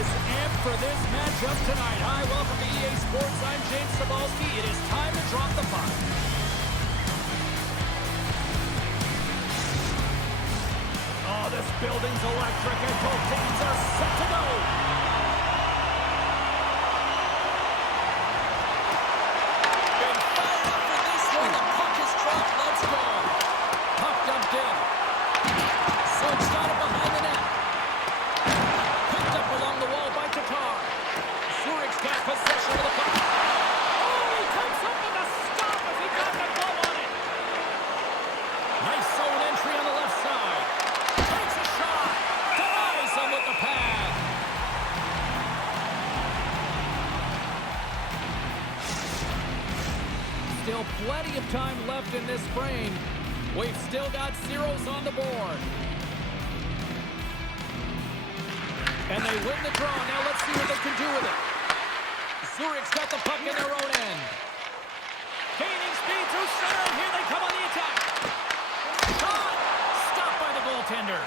is amped for this matchup tonight. Hi, welcome to EA Sports. I'm James Cebulski. It is time to drop the puck. Oh, this building's electric and both teams are set to go. Been fired up for this one. The puck is dropped. Let's go. Puck dumped in. Zug's got it behind the net. Picked up along the wall by Tatar. Zurich got possession of the puck. Oh, he comes up with a stop if he got the glove on it. Nice zone entry on the left side. Takes a shot. Denies him with the pad. Still plenty of time left in this frame. We've still got zeros on the board. And they win the draw. Now let's see what they can do with it. Zurich's got the puck in their own end. Gaining speed through center. Here they come on the attack. Shot! Stopped by the goaltender.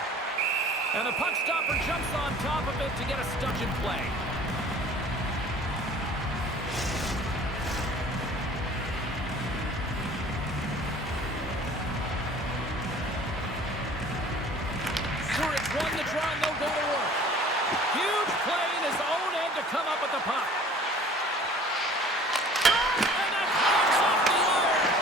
And the puck stopper jumps on top of it to get a stutch in play. Zurich won the draw and they'll go to work. Huge play in his own end to come up with the puck. And that fires off the iron.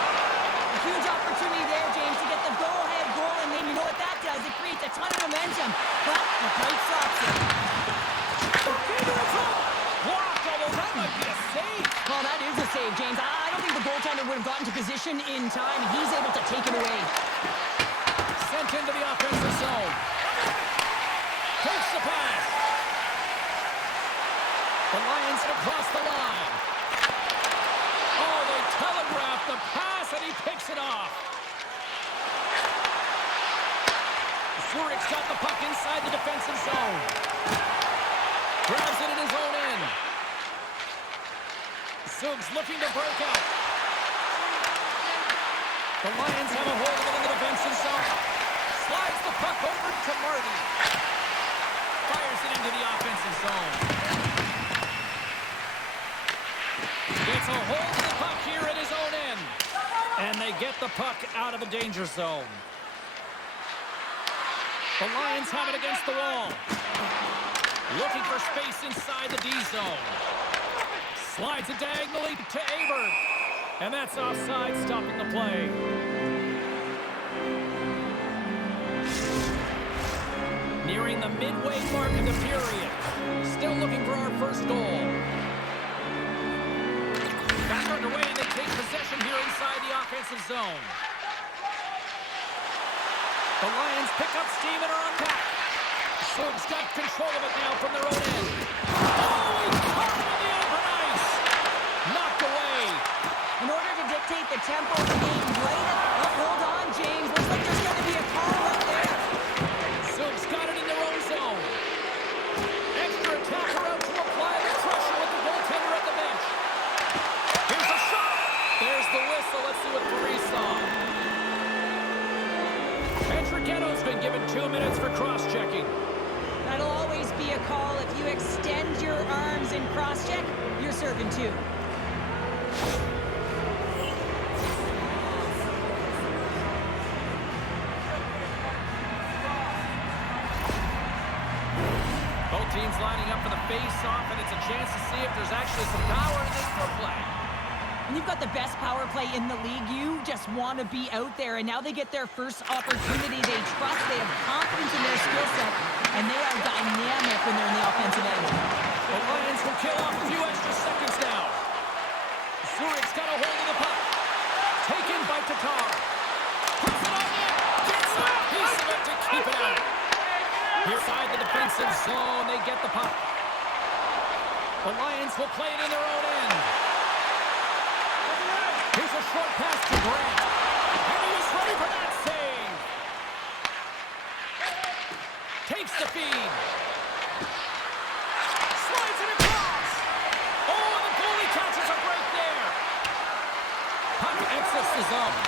A huge opportunity there, James, to get the go-ahead goal, and then you know what that does. It creates a ton of momentum, but the plate stops it. Blocked, although that might be a save. Well, that is a save, James. I don't think the goaltender would have gotten to position in time. He's able to take it away. Sent into the offensive zone. Takes the pass. The Lions across the line. Oh, they telegraphed the pass, and he picks it off. Zurich's got the puck inside the defensive zone. Grabs it in his own end. Zug's looking to break out. The Lions have a hold of it in the defensive zone. Slides the puck over to Marty. Fires it into the offensive zone. Gets a hold of the puck here in his own end. And they get the puck out of the danger zone. The Lions have it against the wall. Looking for space inside the D zone. Slides it diagonally to Abert. And that's offside, stopping the play. Nearing the midway mark of the period. Still looking for our first goal. Back underway, they take possession here inside the offensive zone. The Lions pick up steam and are on back. Zug's got control of it now from their own end. Oh, he's caught in the open ice. Knocked away. In order to dictate the tempo of the game, hold on, James. Looks like there's going to be a call up there. Zug's got it in their own zone. Extra attacker out to apply the pressure with the goaltender at the bench. Here's a shot. There's the whistle. Let's see what Paris saw. Pedrighetto's been given 2 minutes for cross-checking. That'll always be a call. If you extend your arms in cross-check, you're serving too. Both teams lining up for the face-off, and it's a chance to see if there's actually some power in this for play. When you've got the best power play in the league, you just want to be out there, and now they get their first opportunity. They trust, they have confidence in their skill set, and they are dynamic when they're in the offensive end. The Lions will kill off a few extra seconds now. Zurich's got a hold of the puck. Taken by Tatar. Puts it on net. Gets a piece of it to keep it out. Here side the defensive zone, they get the puck. The Lions will play it in their own end. Here's a short pass to Grant. And he was ready for that save. Takes the feed. Slides it across. Oh, and the goalie catches a break there. Puck exits the zone.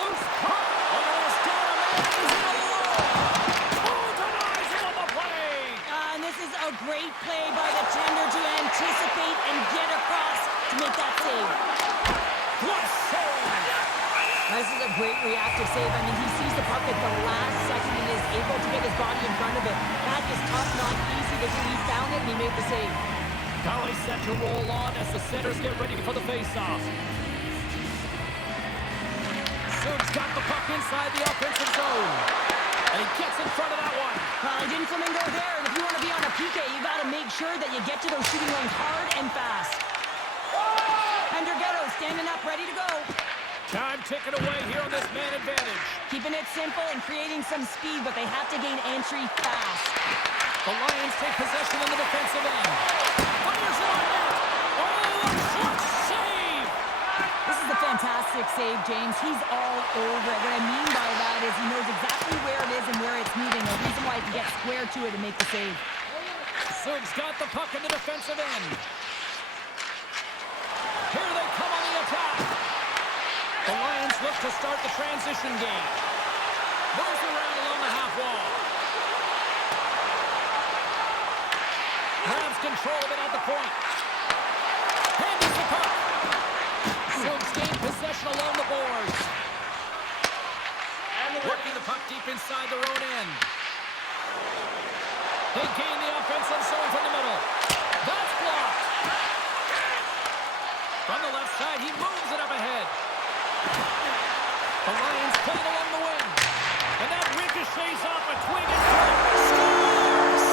Loose puck. Almost down a man. He's in alone. Oh, denies him on the play. And this is a great play by the tender to anticipate and get across to make that save. What save! This is a great reactive save. I mean, he sees the puck at the last second and is able to get his body in front of it. That is tough, not easy to do. He found it and he made the save. Power set to roll on as the centers get ready for the face-off. Zug's got the puck inside the offensive zone. And he gets in front of that one. Well, he didn't flamingo there, and if you want to be on a PK, you got to make sure that you get to those shooting lanes hard and fast. Penderghetto standing up, ready to go. Time ticking away here on this man advantage. Keeping it simple and creating some speed, but they have to gain entry fast. The Lions take possession in the defensive end. Fires it on net. Oh, a short save! This is a fantastic save, James. He's all over it. What I mean by that is he knows exactly where it is and where it's moving. The reason why he can get square to it and make the save. Zug's got the puck in the defensive end. Here they come on the attack. The Lions look to start the transition game. Moves around along the half wall. Grabs control of it at the point. Hands the puck. Zug's gained possession along the boards. Working the puck deep inside their own end. They gain the offensive zone from the middle. That's blocked. From the left side, he moves it up ahead. The Lions play it along the wing. And that ricochets off a twig and scores!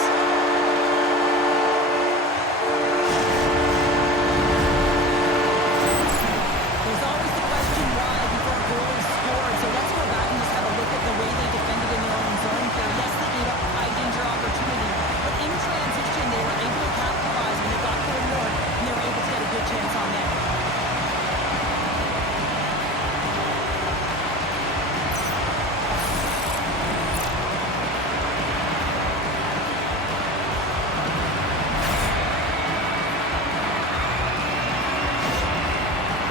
There's always the question why before a goal is scored. So let's go back and just have a look at the way they defended in their own zone here. Yes, they gave up a high-danger opportunity. But in transition, they were able to capitalize when they got going north, and they were able to get a good chance on net.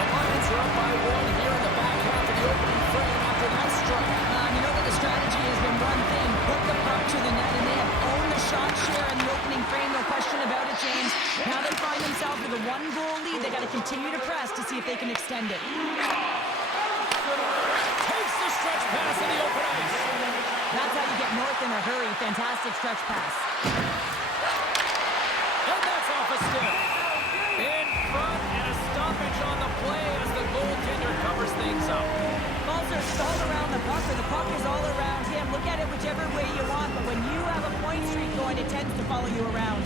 The Lions are up by one here in the back half of the opening frame after that strike. You know that the strategy has been one thing, put the puck to the net, and they have owned the shot share in the opening frame, no question about it, James. Now they find themselves with a one-goal lead. They got to continue to press to see if they can extend it. Takes the stretch pass in the open ice. That's how you get north in a hurry. Fantastic stretch pass. And that's off a stick. In front and a stoppage on the play as the goaltender covers things up. Balls are stalled around the puck, or the puck is all around him. Look at it whichever way you want, but when you have a point streak going, it tends to follow you around.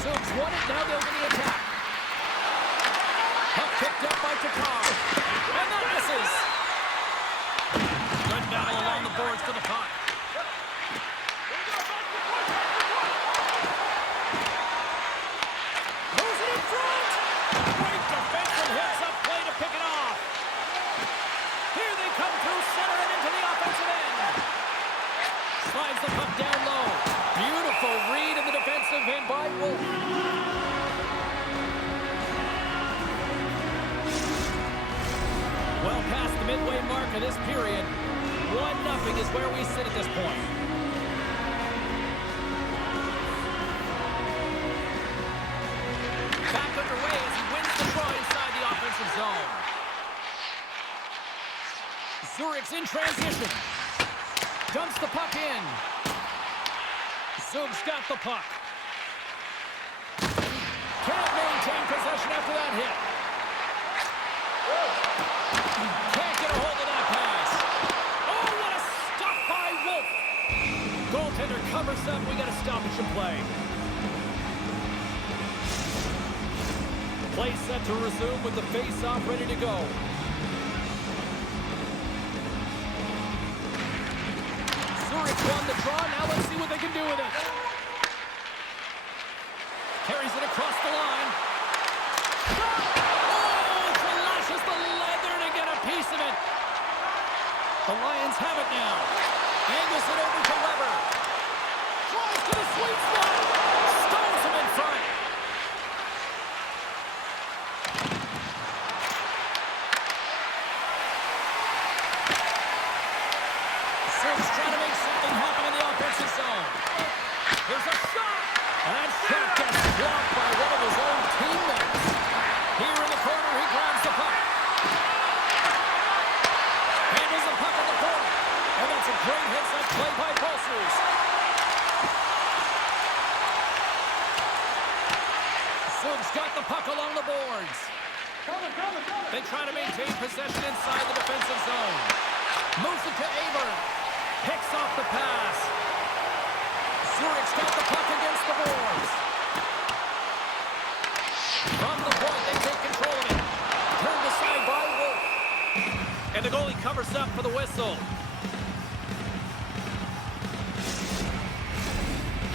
Zug's won it, now they'll win the attack. Puck picked up by Tatar. And that misses. Good battle along the boards for the puck. Moves it in front. Great defensive hits up play to pick it off. Here they come through center and into the offensive end. Slides the puck down low. Beautiful read in the defensive end by Wolf. Well past the midway mark of this period, 1-0 is where we sit at this point. Back underway as he wins the draw inside the offensive zone. Zurich's in transition. Dumps the puck in. Zug's got the puck. Can't maintain possession after that hit. Can't get a hold of that pass. Oh, what a stop by Wolf. Goaltender covers up. We got a stoppage in play. Play set to resume with the face-off ready to go. Zurich won the draw. Now let's see what they can do with it. Carries it across the line. Oh, flashes the leather to get a piece of it. The Lions have it now. Angles it over to Weber. Tries to the sweet spot. Stones him in front. Zug's trying to make something happen in the offensive zone. And that shot gets blocked by one of his own teammates. Here in the corner, he grabs the puck. Handles the puck at the corner. And that's a great hit set play by Pulsers. Zug's got the puck along the boards. They try to maintain possession inside the defensive zone. Moves it to Aver. Picks off the pass. Zurich's got the puck against the boards. From the point, they take control of it. Turned aside by Wolf. And the goalie covers up for the whistle.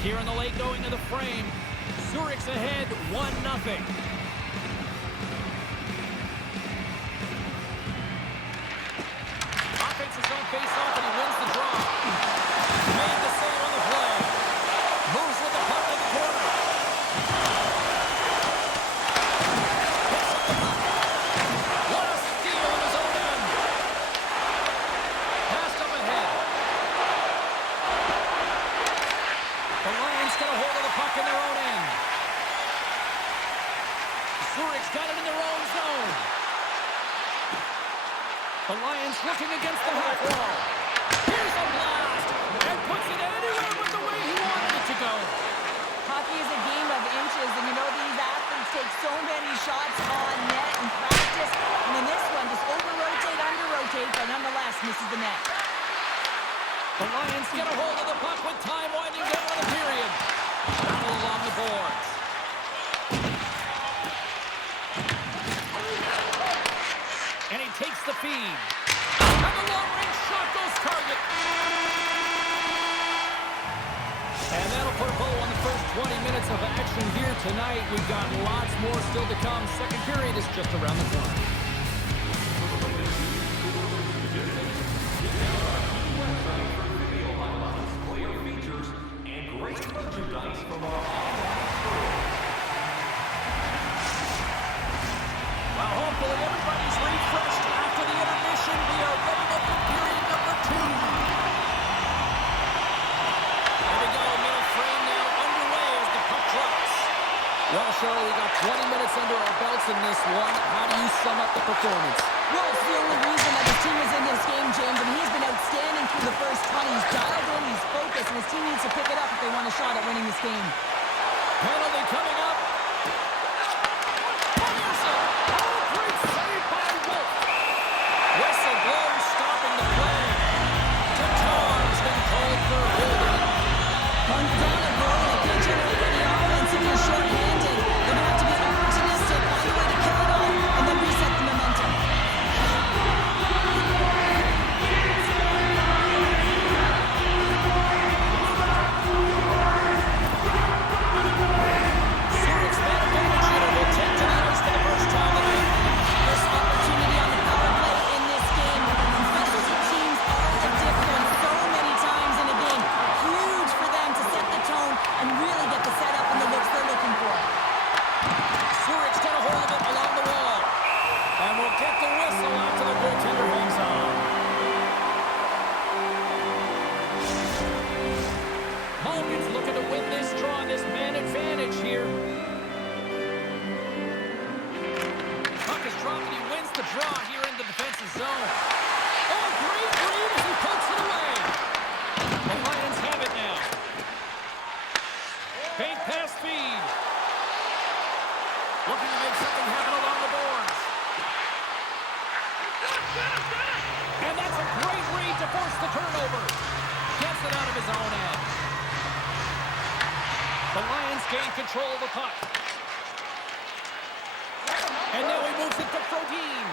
Here in the late going to the frame. Zurich's ahead 1-0. Offense's own face-off, and he wins the draw. Made the save on the play. Moves with the puck in the corner. Picks up the puck. What a steal on his own end. Passed up ahead. The Lions get a hold of the puck in their own end. Zurich's got it in their own zone. The Lions looking against the half wall. Here's a blast. And puts it anywhere but the way he wanted it to go. Hockey is a game of inches, and you know these athletes take so many shots on net in practice. And in this one, just over-rotate, under-rotate, but nonetheless misses the net. The Lions get a hold of the puck with time winding down on the period. Battle along the boards. And he takes the feed. And the long-range shot goes target. And that'll put a bow on the first 20 minutes of action here tonight. We've got lots more still to come. Second period is just around the corner. Well, hopefully everybody's refreshed after the intermission. We are ready to for period number 2. Here we go, middle frame now underway as the puck drops. Well, Cheryl, we got 20 minutes under our belts in this one. How do you sum up the performance? Well, it's the only reason that his team is in this game, James, and he's been outstanding through the first 20. He's dialed in, he's focused, and his team needs to pick it up if they want a shot at winning this game. Penalty coming up. Peterson! Oh, great save by Wolf. Whistle blows, stopping the play. Tatar's been called for holding. Hunt down a goal and a pinch and for the offense. If you're short-handed, they're going to have to be opportunistic, find a way to kill it off, and then reset the momentum. Zurich's man advantage hitter will take to the ice for the first time tonight. This opportunity on the power play in this game. Special teams are a difference so many times in a game. Huge for them to set the tone and really get the setup and the looks they're looking for. Zurich's got a hold of it along the wall. And we'll get the whistle after the goaltender hangs on. Hogan's looking to win this draw, this man advantage here. Puck is dropped and he wins the draw here in the defensive zone. Oh, great read as he pokes it away. The Lions have it now. Fake pass feed. Looking to make something happen along the boards. And that's a great read to force the turnover. Gets it out of his own end. The Lions gain control of the puck. And now he moves it to Frodin.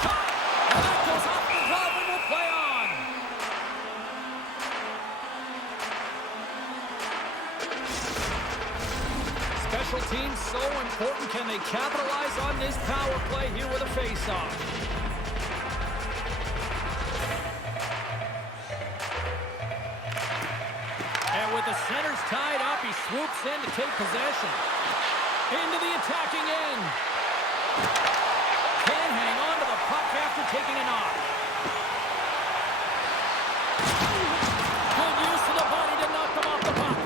Shot! And that goes off the glove and will play on. Special teams so important. Can they capitalize on this power play here with a face-off? And with the centers tied up, he swoops in to take possession. Into the attacking end. Can't hang on to the puck after taking a knock. Good use of the body to knock them off the puck.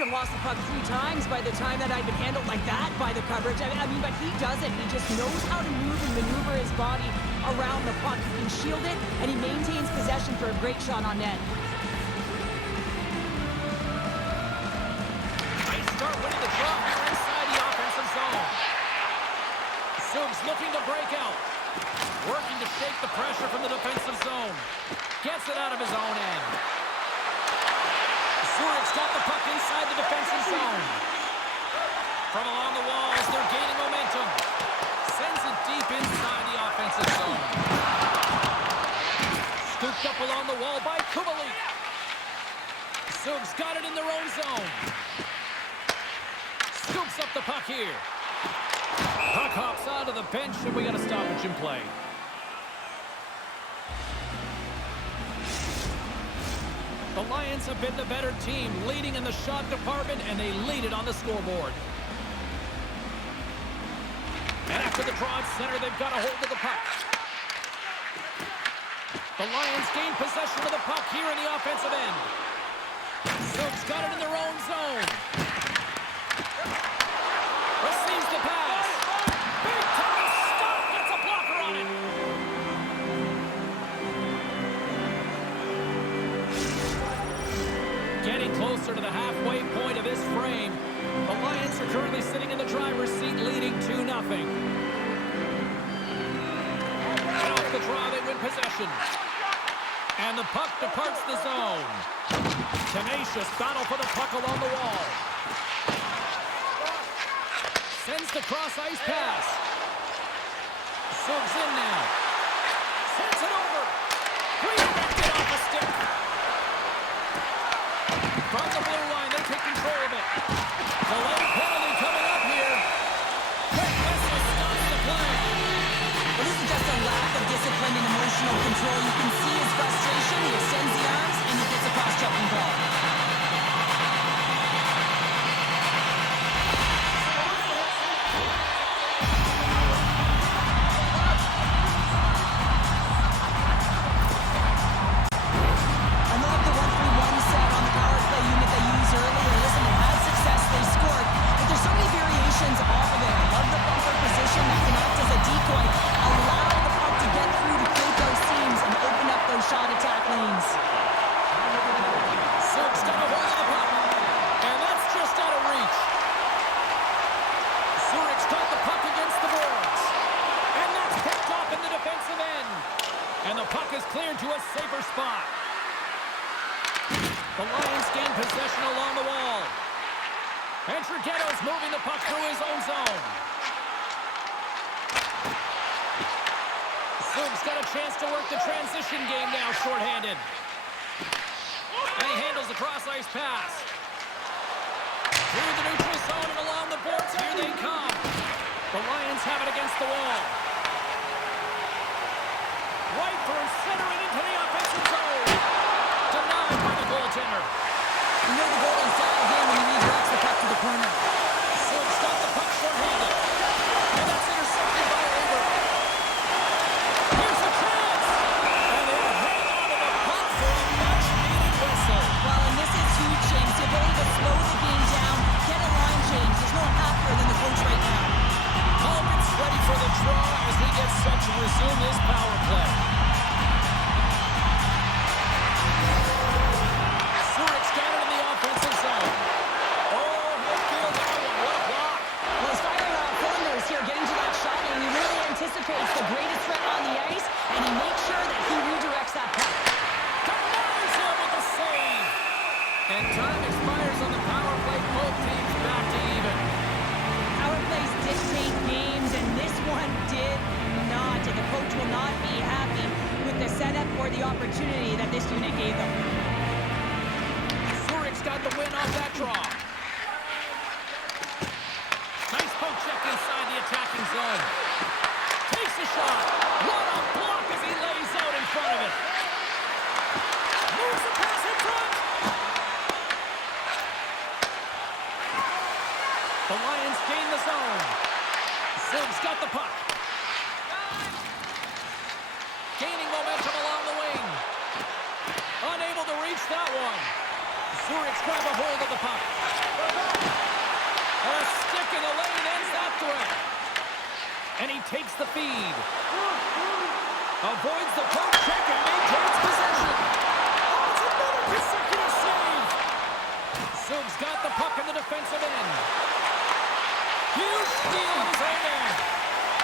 would have lost the puck 3 times by the time that I'd been handled like that by the coverage. I mean, but he doesn't. He just knows how to move and maneuver his body around the puck. He can shield it, and he maintains possession for a great shot on net. Nice start winning the draw here inside the offensive zone. Zug's looking to break out. Working to shake the pressure from the defensive zone. Gets it out of his own end. Zurik's got the puck inside the defensive zone. From along the walls, they're gaining momentum. Sends it deep inside the offensive zone. Scooped up along the wall by Kubalik. Zug's got it in their own zone. Scoops up the puck here. Puck hops onto the bench, and we got a stoppage in play. The Lions have been the better team, leading in the shot department, and they lead it on the scoreboard. And after the draw at center, they've got a hold of the puck. The Lions gain possession of the puck here in the offensive end. Zug's got it in their own zone. Receives the pass. Big time stop. Gets a blocker on it. Getting closer to the halfway point of this frame. The Lions are currently sitting in the driver's seat, leading 2-0. And off the draw, they win possession. And the puck departs the zone. Tenacious battle for the puck along the wall. Sends the cross-ice pass. Zug's in now. Sends it over. Redirected off the stick. From the blue line, they take control of it. Delay penalty coming up here. Quick missile stops the play. Well, this is just a lack of discipline and emotional control. You can see his frustration. He extends the arms, and he gets a cross-checking ball. I love the 1-3-1 set on the power play unit they used earlier. Listen, they had success, they scored, but there's so many variations off of it. I love the bumper position that can act as a decoy. Allow the puck to get through to create those seams and open up those shot attack lanes. Zug's got a hold of the puck, and that's just out of reach. Zurich's got the puck against the boards, and that's picked off in the defensive end. And the puck is cleared to a safer spot. The Lions gain possession along the wall. And Trighetto's moving the puck through his own zone. Zug's got a chance to work the transition game now, shorthanded. And he handles the cross-ice pass. Through the neutral zone and along the boards, here they come. The Lions have it against the wall. Right through center and into the offensive zone. Denied by the goaltender. You know the goal inside of him when he redirects the puck to the corner. Zug's got the puck short-handed. And that's intercepted by Uber. Here's a chance. And they hang on to the puck for a much-needed whistle. Well, and this is huge, James. The ability to slow the game down, get a line change. There's no happier than the coach right now. Holman's ready for the draw as he gets set to resume his power play. Zurich's got it in the offensive zone. Oh, he'll feel that one. What a block. Well, he's firing on cylinders here, getting to that shot, and he really anticipates the greatest threat on the ice, and he makes sure that he redirects that puck. Denies him with a save. And time expires on the power play. Both teams back to even. Power plays dictate games, and this one did not. And the coach will not be happy with the setup or the opportunity that this unit gave them. Zurich's got the win off that draw. Nice poke check inside the attacking zone. Takes a shot. What a block as he lays out in front of it. Moves the pass in front. The Lions gain the zone. Zug's got the puck. Gaining momentum along the wing. Unable to reach that one. Zurich's grab a hold of the puck. A stick in the lane ends that threat. And he takes the feed. Avoids the poke check and maintains possession. Oh, it's another consecutive save. Zug's got the puck in the defensive end. Huge steal in his own end.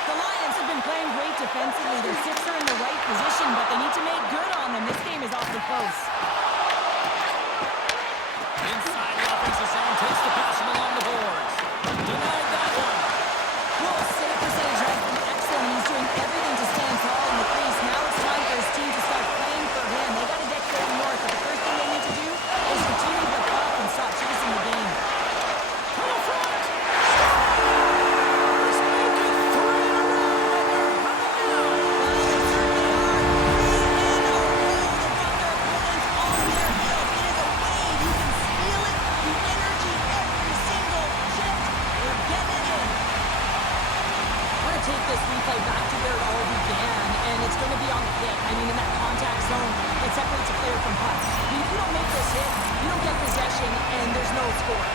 The Lions have been playing great defensively. Their sticks are in the right position, but they need to make good on them. This game is awfully close. Inside the offensive zone, takes the pass from along the boards. Denied that one. Wolf's save percentage has been excellent. He's doing everything to stand tall in the crease. Now it's time for his team to start playing for him. They got to get going north, but the first thing they need to do is retrieve the puck and stop chasing the game. To the front. Stars make it 3 in a row, and they're coming down. Lions certainly are 3 in a row. They've got their opponents on their heels. It is a wave. You can feel it. The energy every single shift. They're getting it in. I want to take this replay back to where it all began, and it's going to be on the hit. I mean, in that contact zone, it separates a player from puck. If you don't make this hit, you don't get possession, and there's no score.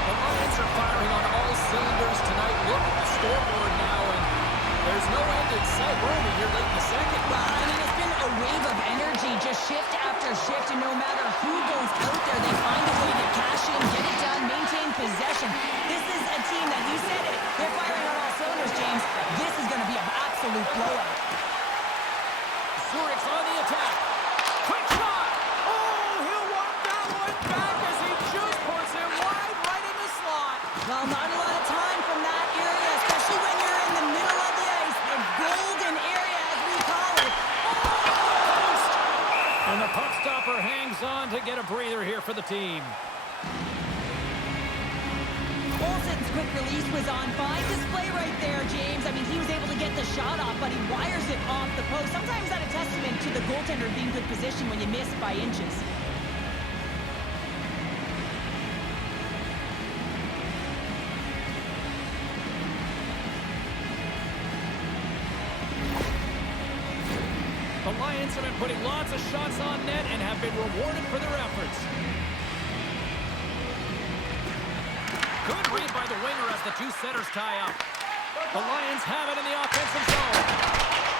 The Lions are firing on all cylinders tonight. Look at the scoreboard now, and there's no end in sight. We're only here late in the second. Well, I mean, it's been a wave of energy, just shift after shift, and no matter who goes out there, they find a way to cash in, get it done, maintain possession. This is a team that, you said it, they're firing on all cylinders, James. This is going to be an absolute blowout. Zurich's on the attack. Quick shot. Oh, he'll want that one back as he just puts it wide right in the slot. Well, not a lot of time from that area, especially when you're in the middle of the ice, the golden area, as we call it. Post. And the puck stopper hangs on to get a breather here for the team. Olsen's quick release was on. Fine display right there, James. I mean, he was able to get the shot off, but he wires it off the post. Sometimes that's a testament to the goaltender being good position when you miss by inches. The Lions have been putting lots of shots on net and have been rewarded for their efforts. Good read by the winger as the two centers tie up. The Lions have it in the offensive zone.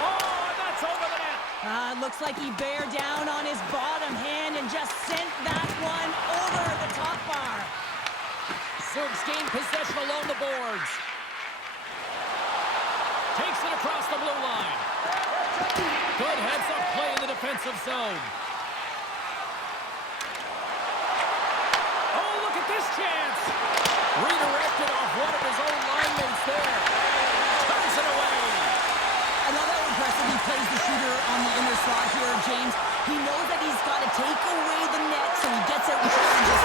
Oh, and that's over the net. Looks like he bare down on his bottom hand and just sent that one over the top bar. Zug's gained possession along the boards. Takes it across the blue line. Good heads-up play in the defensive zone. Oh, look at this chance. Redirected off one of his own linemates there. Turns it away. I love how impressive he plays the shooter on the inner slot here, James. He knows that he's got to take away the net, so he gets out and challenges.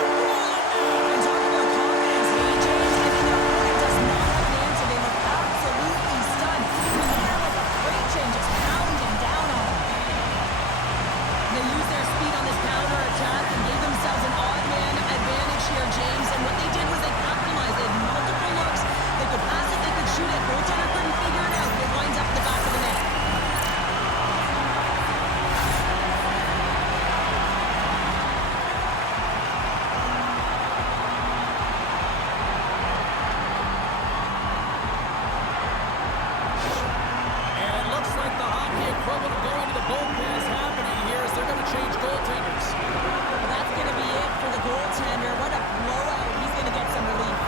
And talk about confidence, hey, James. I mean, their opponent does not have an answer. They look absolutely stunned. I mean, they're like a freight train just pounding down on them. They use their speed on this counter attack and gave themselves an odd man advantage here, James. And what they did was they capitalized. They had multiple looks. They could pass it, they could shoot it. Goaltender couldn't figure it out. It winds up at the back of the net. And it looks like the hockey equivalent of going to the bullpen is happening here as they're going to change goaltenders. Well, that's going to be it for the goaltender. What a blowout. He's going to get some relief.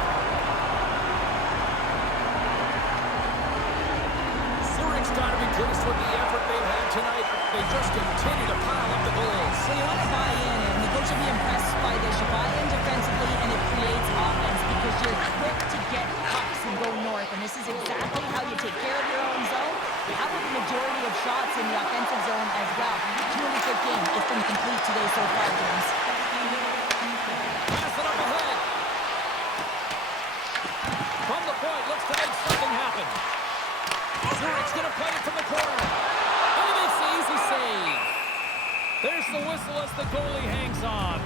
Zurich's got to be pleased with the effort they've had tonight. They just continue to pile up the goals. So you want to buy in, and the coach will be impressed by this. You buy in defensively, and it creates offense because you're quick to get pucks and go north. And this is exactly how you take care of your own zone. You have the majority of shots in the offensive zone as well. Really good game. It's been complete today so far, James. Pass it up ahead. From the point, looks to make something happen. Zurich's going to play it from the corner. And it's an easy save. There's the whistle as the goalie hangs on.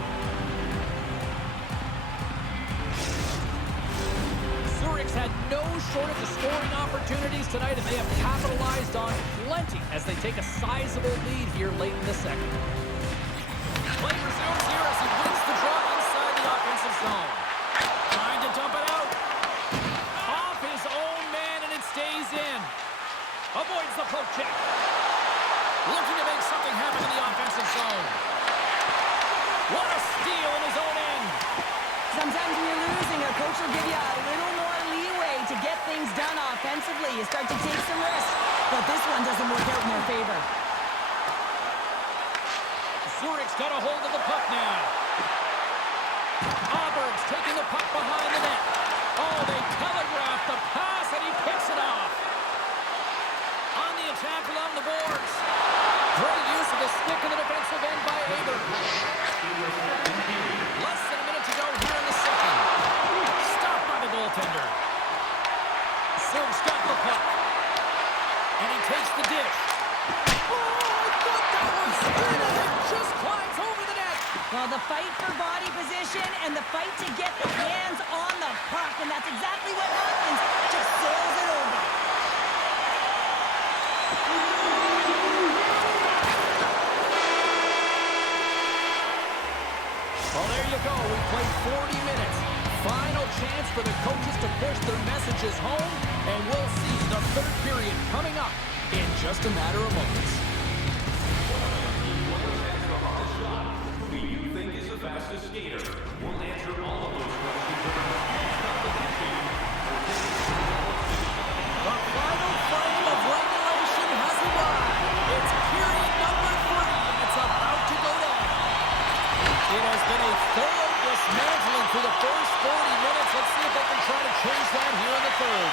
Zurich's had no shortage of scoring opportunities tonight, and they have capitalized on plenty as they take a sizable lead here late in the second. Play resumes here as he wins the draw inside the offensive zone. Trying to dump it out. Off his own man, and it stays in. Avoids the poke check. Looking to make something happen in the offensive zone. What a steal in his own end. Sometimes when you're losing, a coach will give you a little more leeway to get things done offensively. You start to take some risks, but this one doesn't work out in their favor. Zurich's got a hold of the puck now. Auburn's taking the puck behind the net. Oh, they telegraphed the pass, and he picks it off. On the attack along the boards. Great use of the stick in the defensive end by Aber. Less than a minute to go here in the second. Stopped by the goaltender. Zug's got the puck. And he takes the dish. Oh, I thought that was it, and it just climbs over the net. Well, the fight for body position and the fight to get the hands on the puck, and that's exactly what happens. Just sails it over. Well, there you go. We played 40 minutes. Final chance for the coaches to push their messages home, and we'll see the third period coming up in just a matter of moments. Who you think is the fastest skater? We'll answer all of those questions. The final frame of regulation has arrived. It's period number 3, and it's about to go down. It has been a thorough dismantling through the first 40 minutes. Let's see if they can try to change that here in the third.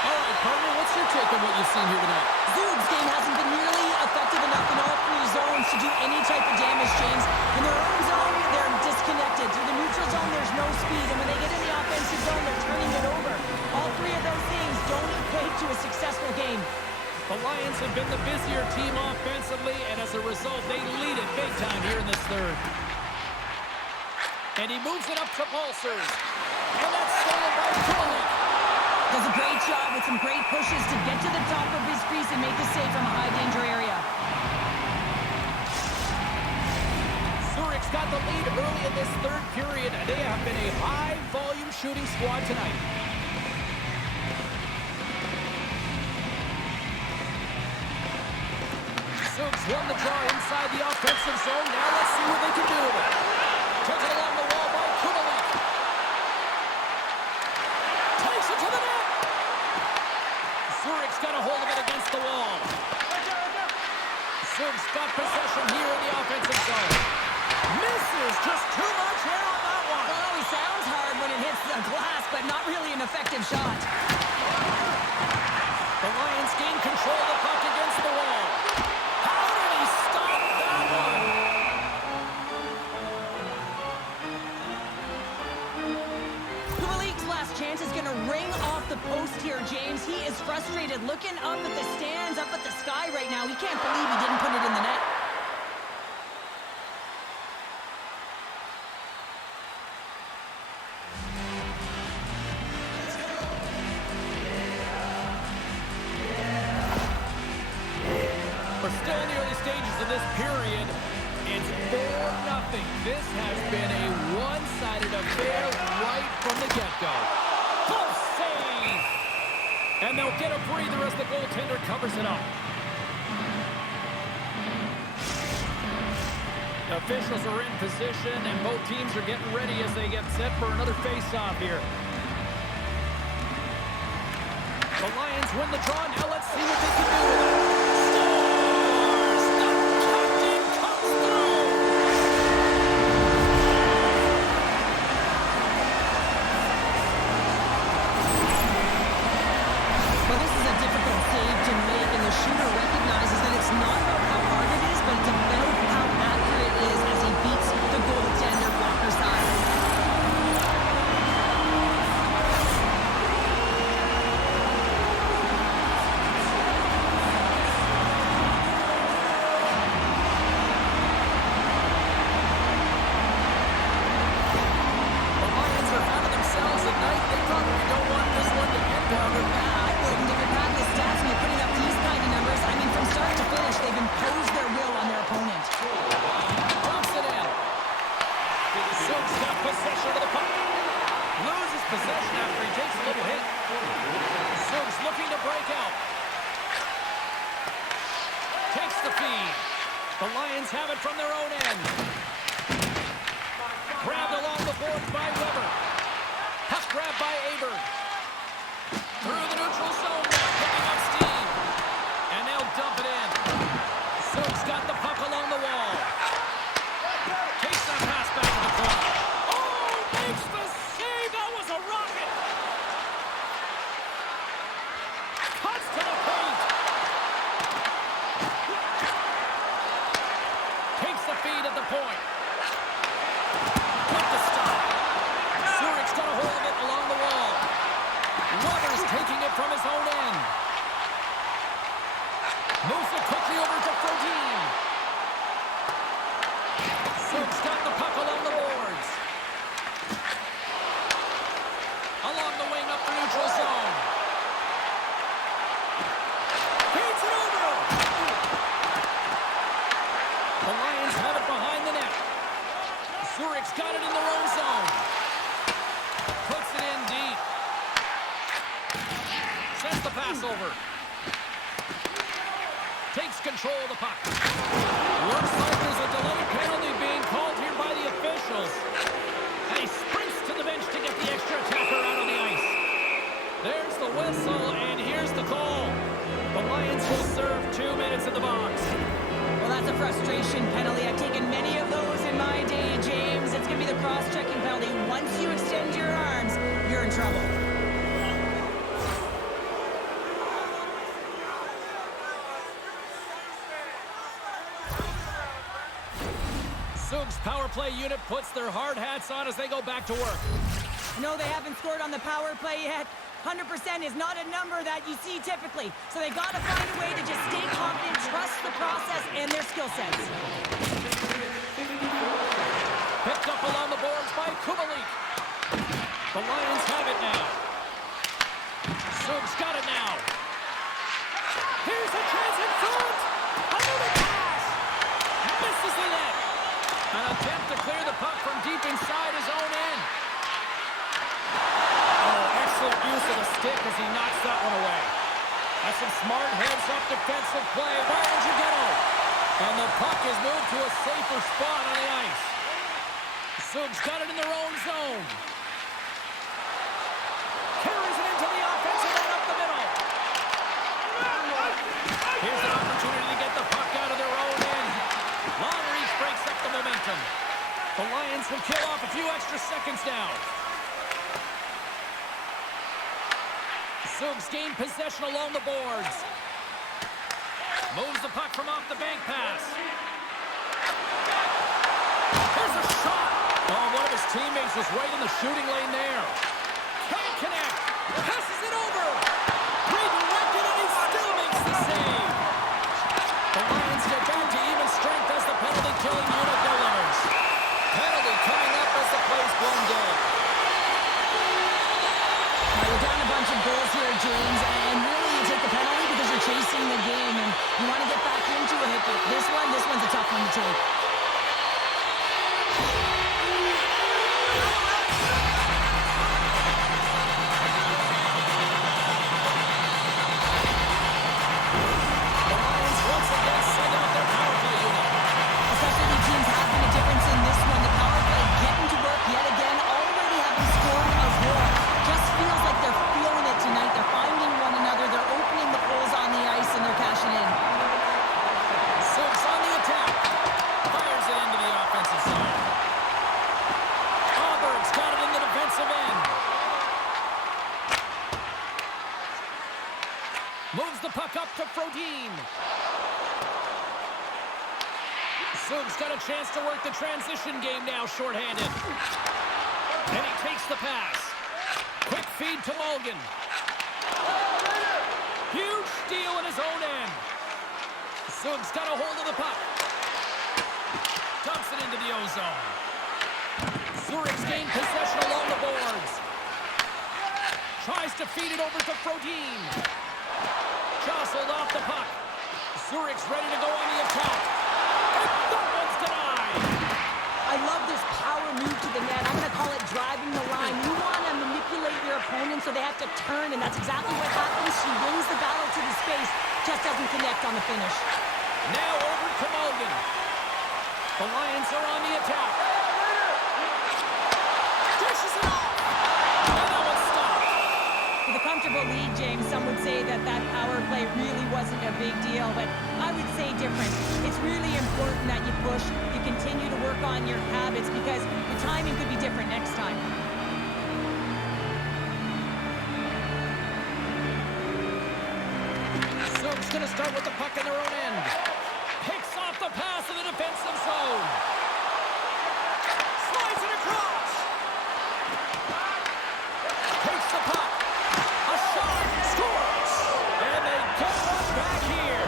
All right, partner, what's your take on what you've seen here tonight? Zug's game hasn't been nearly effective enough in all 3 zones to do any type of damage, James. In their own zone, they're disconnected. Through the neutral zone, there's no speed. And when they get in the offensive zone, they're turning it over. All 3 of those things don't equate to a successful game. The Lions have been the busier team offensively, and as a result, they lead it big time here in this third. And he moves it up to Pulsers. And that's stolen by Kulik. Does a great job with some great pushes to get to the top of his crease and make the save from a high-danger area. Zurich's got the lead early in this third period, and they have been a high-volume shooting squad tonight. Zug's won the draw inside the offensive zone. Now let's see what they can do with it. Took it along the wall by Kulik. Takes it to the net. Zurich's got a hold of it against the wall. Zug's got possession here in the offensive zone. Misses, just too much air on that one. Well, he sounds hard when it hits the glass, but not really an effective shot. The Lions gain control of the puck against the wall. How did he stop that one? Kulik's last chance is going to ring off the post here, James. He is frustrated, looking up at the stands, up at the sky right now. He can't believe he didn't put it in the net. We're still in the early stages of this period. It's 4-0. This has been a one-sided affair right from the get-go. Close save! And they'll get a breather as the goaltender covers it up. The officials are in position, and both teams are getting ready as they get set for another face-off here. The Lions win the draw. Now let's see what they can do with it. Scores! The captain comes through! Well, this is a difficult save to make, and the shooter recognizes that it's not about how hard it is, but it's about how accurate it is as he beats the goaltender blocker side. have it from their own end. Grabbed along the boards by Weber. Puck grabbed by Aber. Through the neutral zone now, picking up steam. And they'll dump it in. Zug's got the puck along the wall. Takes that pass back to the corner. Oh, makes the save. That was a rocket. Cuts to the paint. Takes the feed at the point. With the stop. Zurich's got a hold of it along the wall. Weber's taking it from his own end. Moves it quickly over to Frodin. Zug's got the puck along the boards. Along the wing up the neutral zone. Feeds it over. The Lions have it behind the net. Zurich's got it in their own zone. Puts it in deep. Sends the pass over. Takes control of the puck. Looks like there's a delayed penalty being called here by the officials. And he sprints to the bench to get the extra attacker out on the ice. There's the whistle, and here's the call. The Lions will serve 2 minutes in the box. Well, that's a frustration penalty. I've taken many of those in my day, James. It's going to be the cross-checking penalty. Once you extend your arms, you're in trouble. Zug's power play unit puts their hard hats on as they go back to work. No, they haven't scored on the power play yet. 100% is not a number that you see typically. So they got to find a way to just stay confident, trust the process and their skill sets. Picked up along the boards by Kubalik. The Lions have it now. Zug's got it now. Here's a chance in front. Another pass. Misses the net. An attempt to clear the puck from deep inside his own end. Oh, excellent use of the stick as he knocks that one away. That's some smart heads-up defensive play by Gigetto. And the puck is moved to a safer spot on the ice. Zug's got it in their own zone. Carries it into the offensive end up the middle. Here's an opportunity to get the puck out of their own end. Long reach breaks up the momentum. The Lions will kill off a few extra seconds now. Zug's gained possession along the boards. Moves the puck from off the bank pass. There's a shot. Oh, one of his teammates was right in the shooting lane there. Can't connect. Passes it over. Redirected and he still makes the save. The Lions get back to even strength as the penalty killing unit delivers. Penalty coming up as the play's blown dead. Now you're down a bunch of goals here, James, and really you take the penalty because you're chasing the game and you want to get back into it. But this one's a tough one to take. Moves the puck up to Frodin. Zug's got a chance to work the transition game now, shorthanded. And he takes the pass. Quick feed to Mulligan. Huge steal in his own end. Zug's got a hold of the puck. Dumps it into the O-zone. Zurich's gained possession along the boards. Tries to feed it over to Frodin. Jostled off the puck. Zurich's ready to go on the attack. And that one's denied. I love this power move to the net. I'm going to call it driving the line. You want to manipulate your opponent so they have to turn, and that's exactly what happens. She wins the battle to the space, just doesn't connect on the finish. Now over to Mulligan. Lions are on the attack. Dishes it off. And that one's stopped. With a comfortable lead, James, some would say that that power play really wasn't a big deal, but I would say different. It's really important that you push, you continue to work on your habits because the timing could be different next time. Zug's going to start with the puck in their own end. Picks off the pass in the defensive zone. Slides it across. Takes the puck. A shot. Scores. And they get one back here.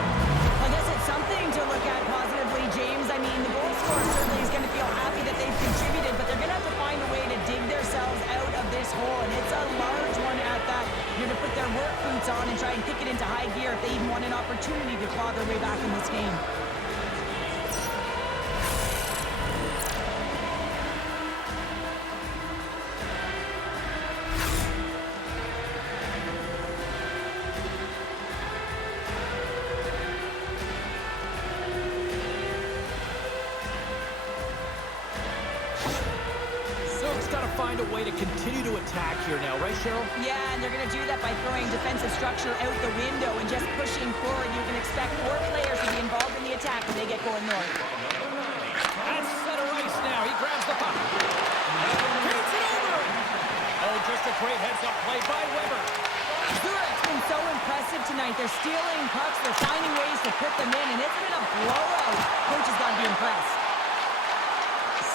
I guess it's something to look at positively, James. I mean, the goal scorer certainly is going to feel happy that they've contributed, but they're going to have to find a way to dig themselves out of this hole, and it's a large one at that. They're going to put their work boots on and try and kick it into high gear if they even want an opportunity to claw their way back in this game. Zug's got to find a way to continue to attack here now, right, Cheryl? Yeah, and they're going to do that by throwing defensive structure out the window and just pushing forward. You can expect more players to be involved in the attack when they get going north. At center ice now. He grabs the puck. Hits it over. Oh, just a great heads-up play by Weber. Zurich's been so impressive tonight. They're stealing pucks. They're finding ways to put them in, and it's been a blowout. Coach has got to be impressed.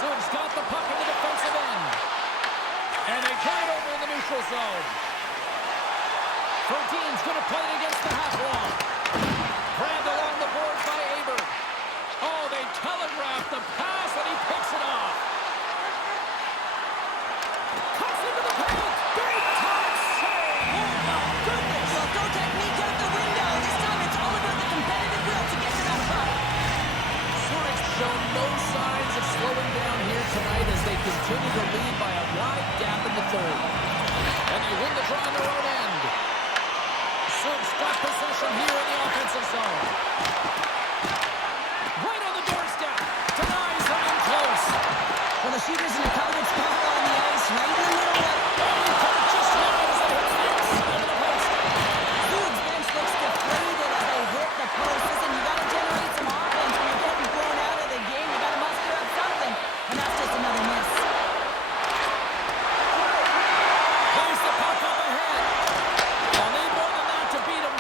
Zug's got the puck in the defensive end. And they carry it over in the neutral zone. Verdien's going to play it against the half wall. Grabbed along the boards by Aber. Oh, they telegraphed the pass, and he picks it off. Cuts into the paint. Big time save. Oh, my goodness. Well, go technique out the window. This time it's all about the competitive will to get to that puck. Zurich's shown no signs of slowing down here tonight as they continue to lead by a wide gap in the third. And they win the draw on their own end. Zug's got possession here in the offensive zone. Right on the doorstep. Denies them in close. Well, the shooter's in a coveted spot on the ice, right in the middle of it. Just now as they hit the outside of the post. Zug's bench looks deflated as they hit the post. Listen, you got to generate some offense when you're getting thrown out of the game. You got to muster up something, and that's just another miss. Plays the puck up ahead. They'll need more than that to beat him.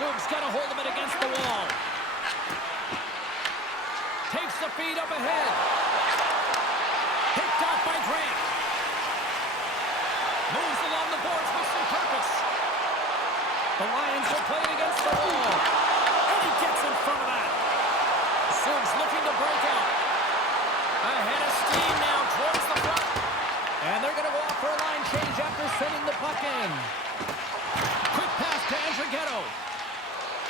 Zug's got a hold of it against the wall. Takes the feed up ahead. Picked off by Grant. Moves along the boards with some purpose. The Lions will play it against the wall. And he gets in front of that. Zug's looking to break out. Ahead of steam now towards the front. And they're going to go off for a line change after sending the puck in. Quick pass to Andrighetto.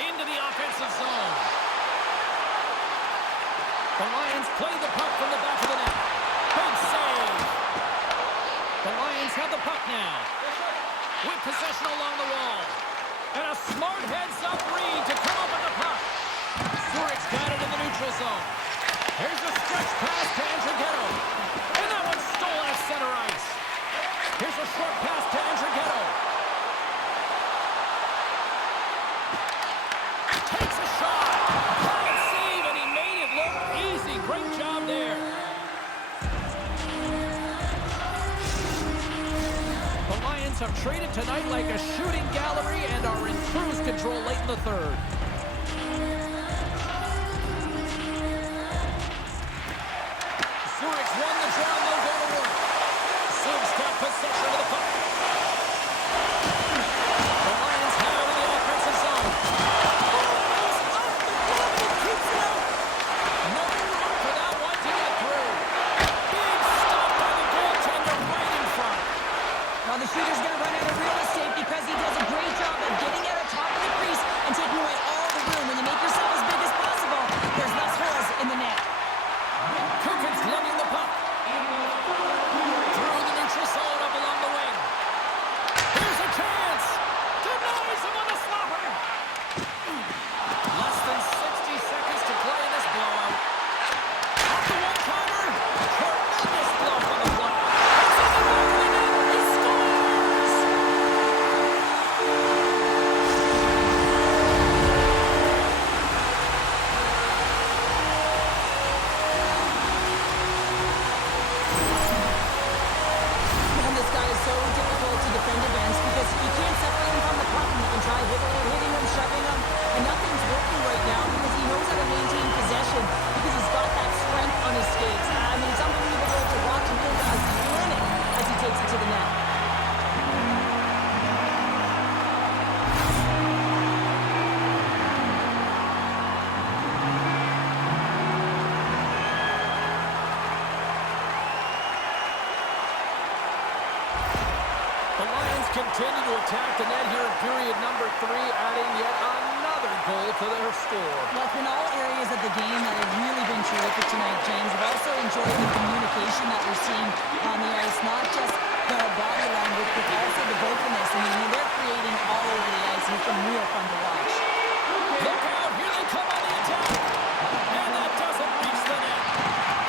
Into the offensive zone. The Lions play the puck from the back of the net. Big save. The Lions have the puck now. With possession along the wall. And a smart heads-up read to come up with the puck. Zurich's got it in the neutral zone. Here's a stretch pass to Andrighetto. And that one's stolen at center ice. Here's a short pass to Andrighetto. Takes a shot. High save, and he made it look easy. Great job there. The Lions have traded tonight like a shooting gallery and are in cruise control late in the third. Zurich's won the draw, and they'll go to work. Zug's got possession of the puck. The Lions have it in the offensive zone. No room for that one to get through. Big stop by the goaltender right in front. Well, the shooter's going to run out of real estate because he does a great job of getting out of top of the crease and taking away all continue to attack the net here in period number 3, adding yet another goal to their score. Well, it's been all areas of the game that have really been terrific tonight, James. I've also enjoyed the communication that we're seeing on the ice, not just the body language, but also the vocalness. I mean, they're creating all over the ice, and it's been real fun to watch. Look out, here they come on the attack. And that doesn't reach the net.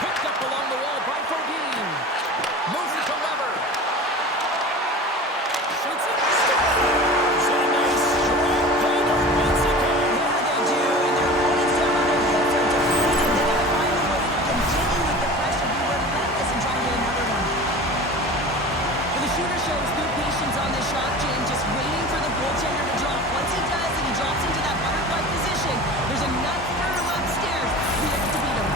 Picked up along the wall by Fodine. Moves it to Weber. Shoots it. Scores! And they strike Painter once again. Yeah, they do, and their opponents down on their heels are defeated. They gotta find a way to continue with the pressure, be relentless, and try to get another one. Well, the shooter shows good patience on this shot, James, just waiting for the goaltender to drop. Once he does, and he drops into that butterfly position, there's enough room upstairs to be able to beat him.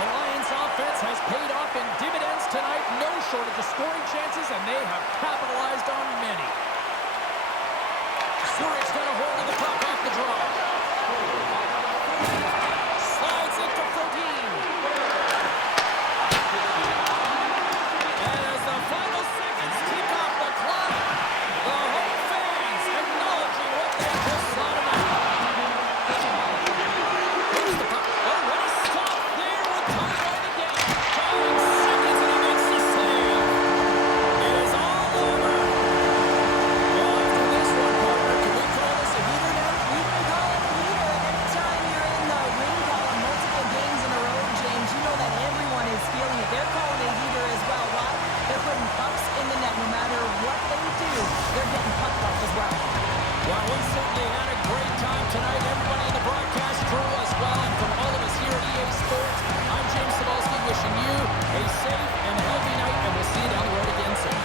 The Lions offense has paid off in dividends tonight. No shortage of scoring chances, and they have capitalized on many. Zurich's got a hold of the puck off the draw. Slides it to Fodine. And as the final seconds tick off the clock, the home fans acknowledging what they just saw tonight. Here's the puck. Oh, what a stop there with time winding down. 5 seconds and he makes the save. It is all over. Well, after this one, partner, can we call this a heater now? We can call it a heater, and anytime you're in the win column multiple games in a row, James, you know that everyone is feeling it. They're calling it a heater as well. Why? They're putting pucks in the net no matter what they do. They're getting puck luck as well. Well, we certainly had a great time tonight. Everybody in the broadcast crew as well. And from all of us here at EA Sports, I'm James Cebulski wishing you a safe and healthy night, and we'll see you down the road again soon.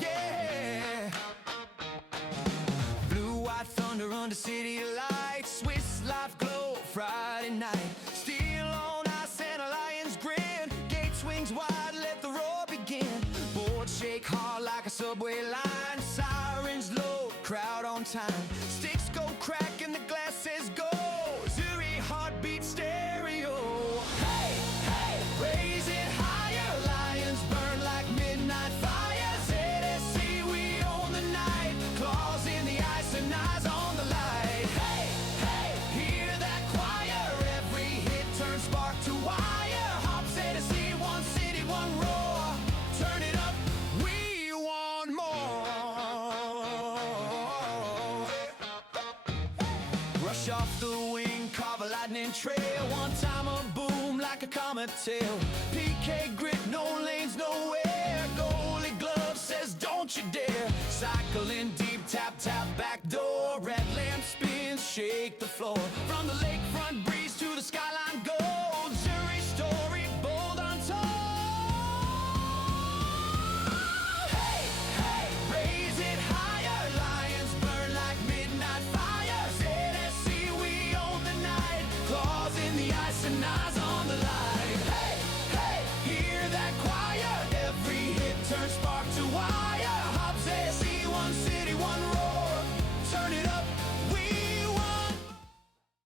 Yeah. Blue white thunder under city lights, Swiss life glow Friday night. Steel on ice and a lion's grin. Gate swings wide, let the roar begin. Boards shake hard like a subway line. Sirens low, crowd on time. Sticks go crack and the glass says go. Zurich heartbeat stereo. Hey, hey, raise it higher. Lions burn like midnight fire. ZSC, we own the night. Claws in the ice and eyes on the light. Hey, hey, hear that choir. Every hit turns spark to wire. Hop ZSC, one city, one roar. Turn it up, we want more. Rush off the wing, carve a lightning trail. One time a boom like a comet tail. PK grit, no lanes, nowhere. Goalie glove says don't you dare. Cycling deep, tap, tap, back door. Red lamp spins, shake the floor.